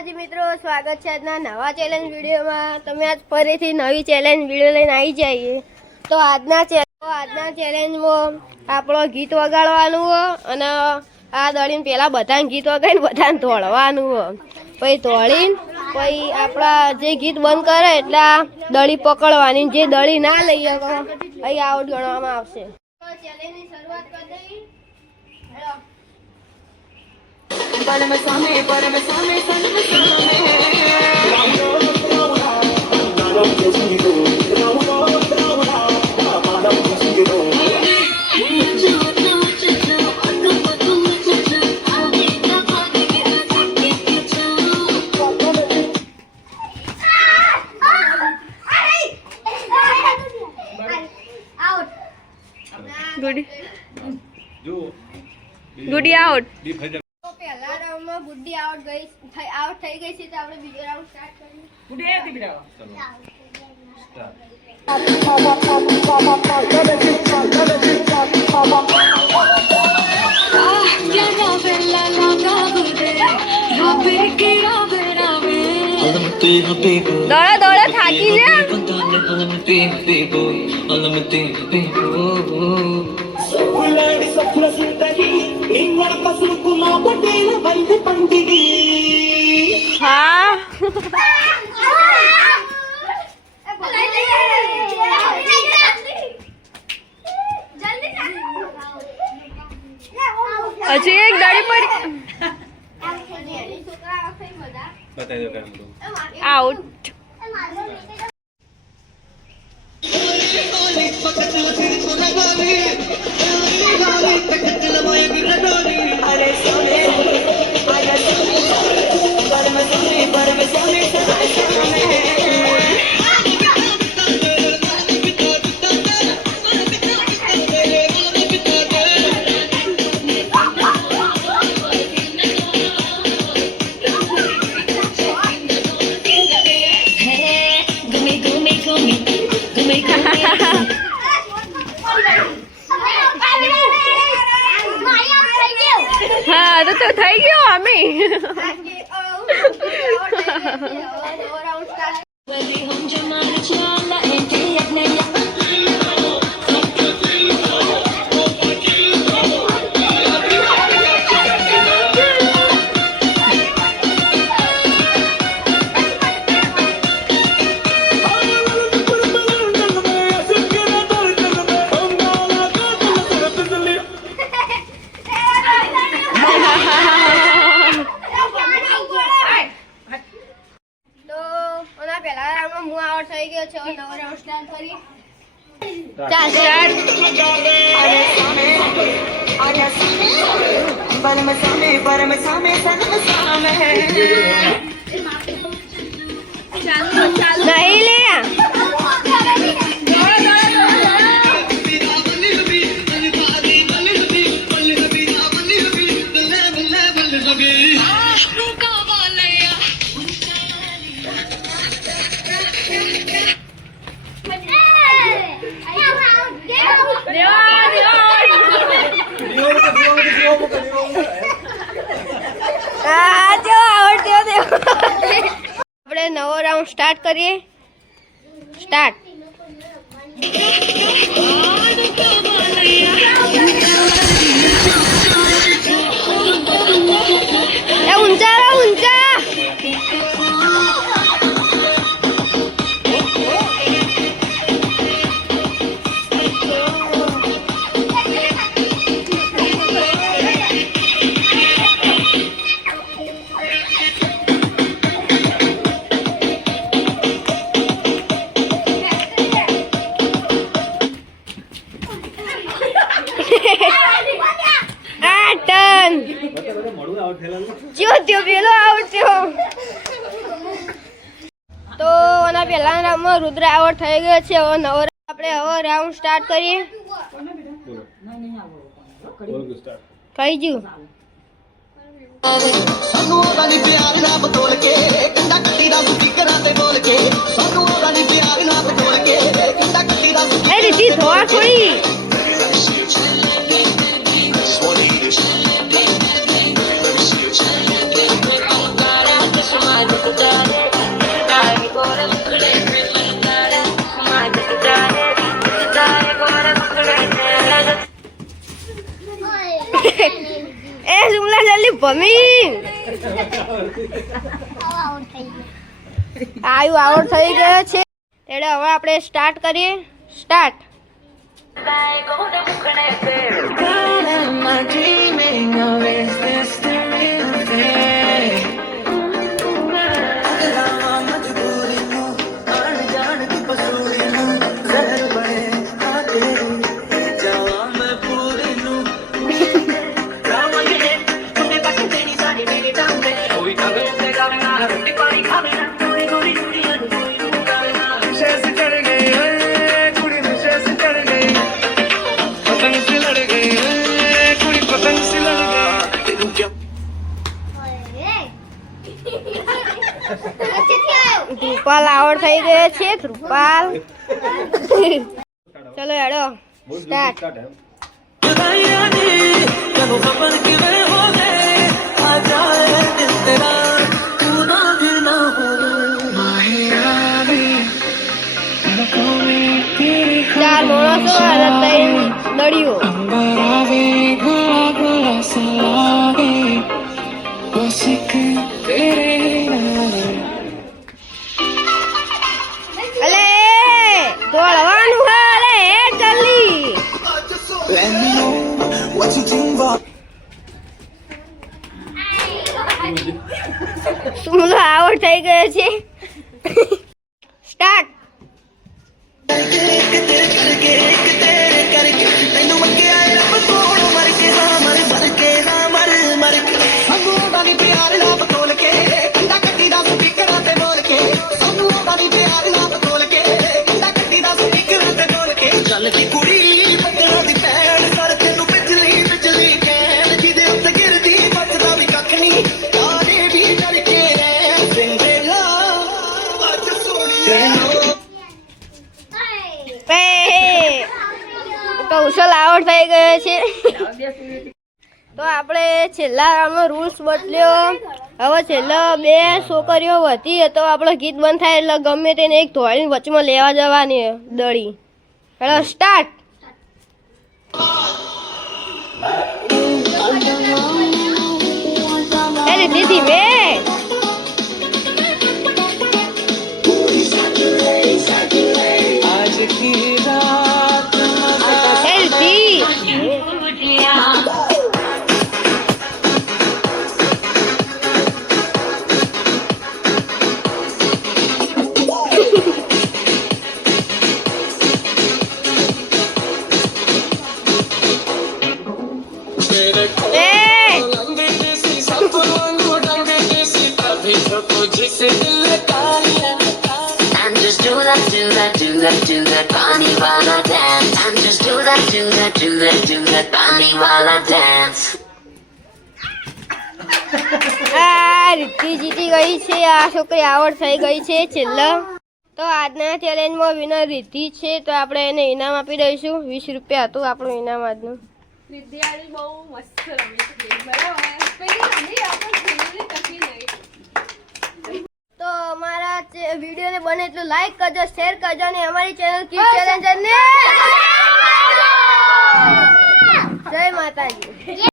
માતાજી મિત્રો, સ્વાગત છે આજના નવા ચેલેન્જ વિડીયોમાં। તમે આજ ફરીથી નવી ચેલેન્જ વિડીયો લઈને આવી જઈએ। તો આજના ચેલેન્જમાં આપણો ગીત વગાડવાનું હો અને આ દળીને પહેલાં બધાને ગીત વગાડીને બધાને દોડવાનું હો। પછી દોડીને પછી આપણા જે ગીત બંધ કરે એટલે દળી પકડવાની, જે દળી ના લઈ શકો અહીં આઉટ ગણવામાં આવશે। ચેલેન્જની શરૂઆત કરી દઈએ। ગુડી આઉટ। પહેલા રાઉન્ડમાં ગુડી આઉટ થઈ ગઈ છે, તો આપણે બીજો રાઉન્ડ સ્ટાર્ટ કરીએ। ગુડી આઉટ બીરાવો ચલો દોડા દોડા થાકી જા। हाँ अच्छी एक दाढ़ी पड़ी आउट। हाँ तो થઈ ગયો અમે। થઈ ગયો છે, નવો રાઉન્ડ સ્ટાર્ટ કરી। નહીં લે આપણે નવો રાઉન્ડ સ્ટાર્ટ કરીએ। સ્ટાર્ટ। ઊંચા ઊંચા તો આના પહેલા રાઉન્ડમાં રુદ્ર આઉટ થઈ ગયો છે। હવે નવો આપણે હવે રાઉન્ડ સ્ટાર્ટ કરીએ। કહી જુ રીતિ ધોવા થોડી પમી આયુ આઉટ થઈ ગયો છે એટલે હવે આપણે સ્ટાર્ટ કરીએ સ્ટાર્ટ ધ્રુપાલ આઉટ થઈ ગયો છે ધ્રુપાલ ચલો હેડો સ્ટાર્ટ ચાર માણસો અને ત્રણ દડીઓ અલે દોડવાનું હે અલે હે જલ્દી સુમલો આઉટ થઈ ગયો છે સ્ટાર્ટ કૌશલ આઉટ થઈ ગયો છે તો આપણે છેલ્લા આમાં રૂલ્સ બદલ્યો હવે છેલ્લા બે છોકરીઓ વધી તો આપણો ગીત બંધ થાય એટલે ગમે તેને એક ધોળીને વચમાં લેવા જવાની દડી હેલો સ્ટાર્ટ અરે દીદી મે And just do that, Bonnie while I dance. And just do that, Bonnie while I dance. આ રીતિ જીતી ગઈ છે આ છોકરી આઉટ થઈ ગઈ છે છેલ્લા તો આજના ચેલેન્જમાં વિનર રીતિ છે તો આપણે એને ઇનામ આપી દઈશું 20 રૂપિયા હતું આપણું ઇનામ આજનું વિદ્યાર્થી બહુ મસ્ત રમી છે બરાબર પેલી રમી આપણે ખેલીને કશી નહીં તો અમારા વિડીયોને બને એટલું લાઈક કરજો શેર કરજો અને અમારી ચેનલ કિડ ચેલેન્જર ને જય માતાજી